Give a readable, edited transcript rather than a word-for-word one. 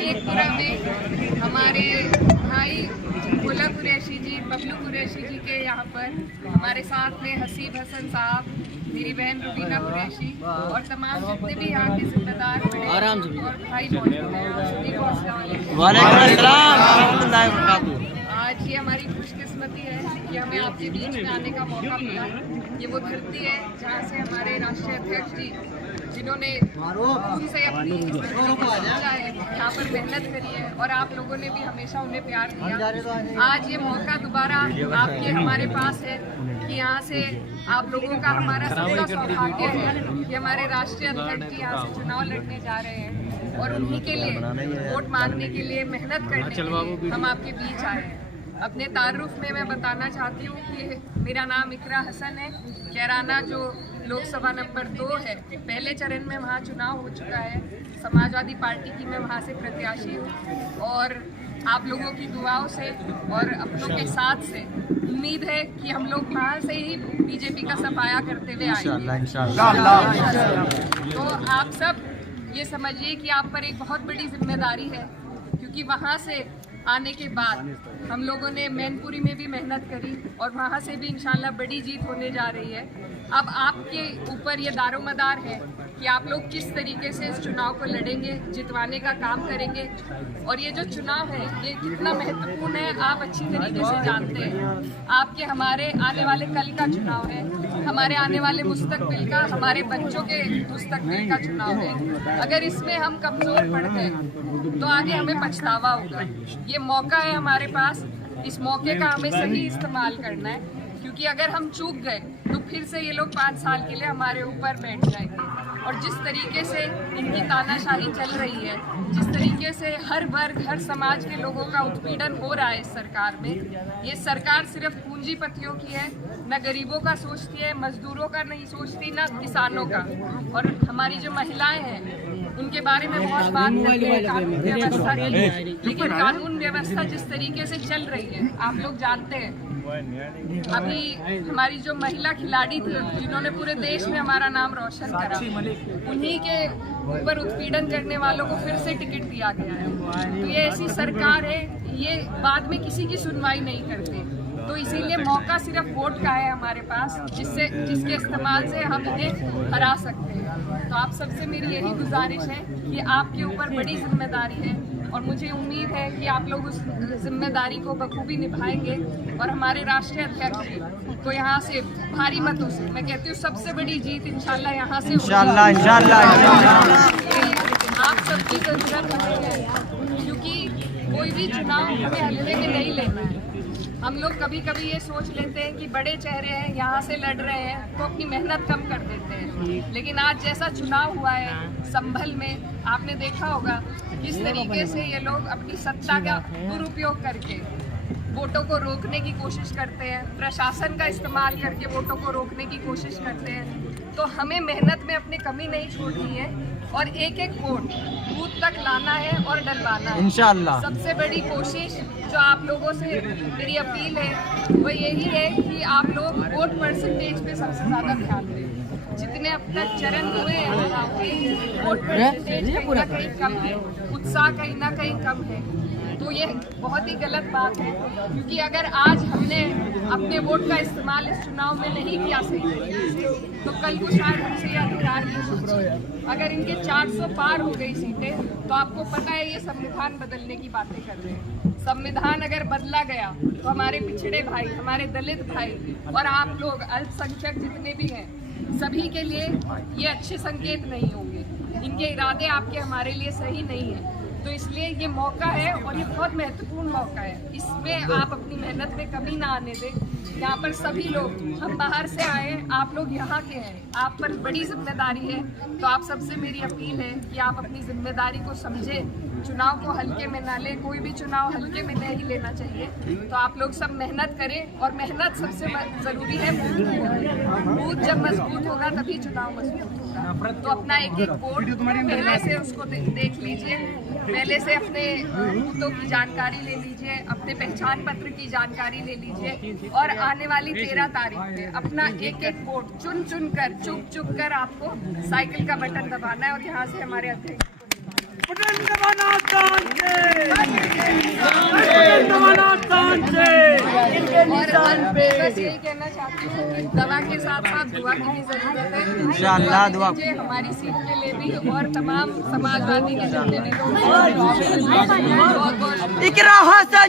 शेखपुरा में हमारे भाई भोला कुरैशी जी, बबलू कुरैशी जी के यहाँ पर हमारे साथ में हसीब हसन साहब, मेरी बहन रुबीना कुरैशी और तमाम जितने भी यहाँ के जिम्मेदार और भाई मौजूद हैं, आप सभी को अस्सलाम वालेकुम। आज ये हमारी खुशकिस्मती है कि हमें आपके बीच में आने का मौका मिला। ये वो धरती है जहाँ से हमारे राष्ट्रीय अध्यक्ष जी, जिन्होंने उनसे अपनी यहाँ पर मेहनत करी है और आप लोगों ने भी हमेशा उन्हें प्यार दिया। आज ये मौका दोबारा आपके हमारे पास है कि यहाँ से आप लोगों का हमारा सबका सौभाग्य है कि हमारे राष्ट्रीय अध्यक्ष जी यहाँ से चुनाव लड़ने जा रहे हैं और उन्हीं के लिए वोट मांगने के लिए, मेहनत करने के लिए हम आपके बीच आए हैं। अपने तारुफ में मैं बताना चाहती हूँ कि मेरा नाम इकरा हसन है। कैराना जो लोकसभा नंबर 2 है, पहले चरण में वहाँ चुनाव हो चुका है। समाजवादी पार्टी की मैं वहाँ से प्रत्याशी हूँ और आप लोगों की दुआओं से और अपनों के साथ से उम्मीद है कि हम लोग वहाँ से ही बीजेपी का सफाया करते हुए आएंगे। तो आप सब ये समझिए कि आप पर एक बहुत बड़ी जिम्मेदारी है, क्योंकि वहाँ से आने के बाद हम लोगों ने मैनपुरी में भी मेहनत करी और वहाँ से भी इंशाल्लाह बड़ी जीत होने जा रही है। अब आपके ऊपर ये दारोमदार है कि आप लोग किस तरीके से इस चुनाव को लड़ेंगे, जितवाने का काम करेंगे। और ये जो चुनाव है ये कितना महत्वपूर्ण है आप अच्छी तरीके से जानते हैं। आपके हमारे आने वाले कल का चुनाव है, हमारे आने वाले मुस्तकबिल का, हमारे बच्चों के मुस्तकबिल का चुनाव है। अगर इसमें हम कमज़ोर पड़ गए तो आगे हमें पछतावा होगा। ये मौका है हमारे पास, इस मौके का हमें सही इस्तेमाल करना है, क्योंकि अगर हम चूक गए तो फिर से ये लोग 5 साल के लिए हमारे ऊपर बैठ जाएंगे। और जिस तरीके से इनकी तानाशाही चल रही है, जिस तरीके से हर वर्ग, हर समाज के लोगों का उत्पीड़न हो रहा है इस सरकार में, ये सरकार सिर्फ पूंजीपतियों की है, न गरीबों का सोचती है, मजदूरों का नहीं सोचती, न किसानों का। और हमारी जो महिलाएं हैं उनके बारे में बहुत बात करते हैं कानून व्यवस्था की, लेकिन कानून व्यवस्था जिस तरीके से चल रही है आप लोग जानते हैं। अभी हमारी जो महिला खिलाड़ी थी जिन्होंने पूरे देश में हमारा नाम रोशन करा, उन्हीं के ऊपर उत्पीड़न करने वालों को फिर से टिकट दिया गया है। तो ये ऐसी सरकार है, ये बाद में किसी की सुनवाई नहीं करते। तो इसीलिए मौका सिर्फ वोट का है हमारे पास, जिसके इस्तेमाल से हम इन्हें हरा सकते हैं। तो आप सबसे मेरी यही गुजारिश है कि आपके ऊपर बड़ी जिम्मेदारी है और मुझे उम्मीद है कि आप लोग उस जिम्मेदारी को बखूबी निभाएंगे और हमारे राष्ट्रीय अध्यक्ष जी को यहाँ से भारी मतों से, मैं कहती हूँ सबसे बड़ी जीत इंशाल्लाह यहाँ से आप सबकी जरूरत है, क्योंकि कोई भी चुनाव हमें हल्के में नहीं लेना है। हम लोग कभी कभी ये सोच लेते हैं कि बड़े चेहरे हैं, यहाँ से लड़ रहे हैं तो अपनी मेहनत कम कर देते हैं। लेकिन आज जैसा चुनाव हुआ है संभल में, आपने देखा होगा किस तरीके से ये लोग अपनी सत्ता का दुरुपयोग करके वोटों को रोकने की कोशिश करते हैं, प्रशासन का इस्तेमाल करके वोटों को रोकने की कोशिश करते हैं। तो हमें मेहनत में अपनी कमी नहीं छोड़नी है और एक एक वोट बूथ तक लाना है और डलवाना है इंशाअल्लाह। सबसे बड़ी कोशिश जो आप लोगों से मेरी अपील है वो यही है कि आप लोग वोट परसेंटेज पे सबसे ज़्यादा ध्यान दें। जितने अब तक चरण हुए हैं वोट परसेंटेज कहीं ना कहीं कम है, उत्साह कहीं ना कहीं कम है। तो ये बहुत ही गलत बात है, क्योंकि अगर आज हमने अपने वोट का इस्तेमाल इस चुनाव में नहीं किया सही तरीके से तो कल को शायद हमसे ये अधिकार नहीं। अगर इनके 400 पार हो गई सीटें तो आपको पता है ये संविधान बदलने की बातें कर रहे हैं। संविधान अगर बदला गया तो हमारे पिछड़े भाई, हमारे दलित भाई और आप लोग अल्पसंख्यक जितने भी हैं सभी के लिए ये अच्छे संकेत नहीं होंगे। इनके इरादे आपके हमारे लिए सही नहीं है। तो इसलिए ये मौका है और ये बहुत महत्वपूर्ण मौका है, इसमें आप अपनी मेहनत में कमी ना आने दें। यहाँ पर सभी लोग, हम बाहर से आए, आप लोग यहाँ के हैं, आप पर बड़ी जिम्मेदारी है। तो आप सबसे मेरी अपील है कि आप अपनी जिम्मेदारी को समझें, चुनाव को हल्के में ना लें। कोई भी चुनाव हल्के में नहीं लेना चाहिए। तो आप लोग सब मेहनत करें और मेहनत सबसे ज़रूरी है। बूथ जब मजबूत होगा तभी चुनाव मजबूत होगा। तो अपना एक एक वोट पहले से उसको देख लीजिए, पहले से अपने बूथों की जानकारी ले लीजिए, अपने पहचान पत्र की जानकारी ले लीजिए और आने वाली 13 तारीख में अपना एक एक वोट चुन चुन कर, चुप चुप कर आपको साइकिल का बटन दबाना है और यहाँ से हमारे अध्यक्ष बस यही कहना चाहती हूँ कि दवा के साथ साथ दुआ की भी जरूरत है। इंशाअल्लाह दुआ कीजिए हमारी सीट के लिए भी और तमाम समाजवादी के जितने भी लोग हैं। बहुत बहुत इकरा हसन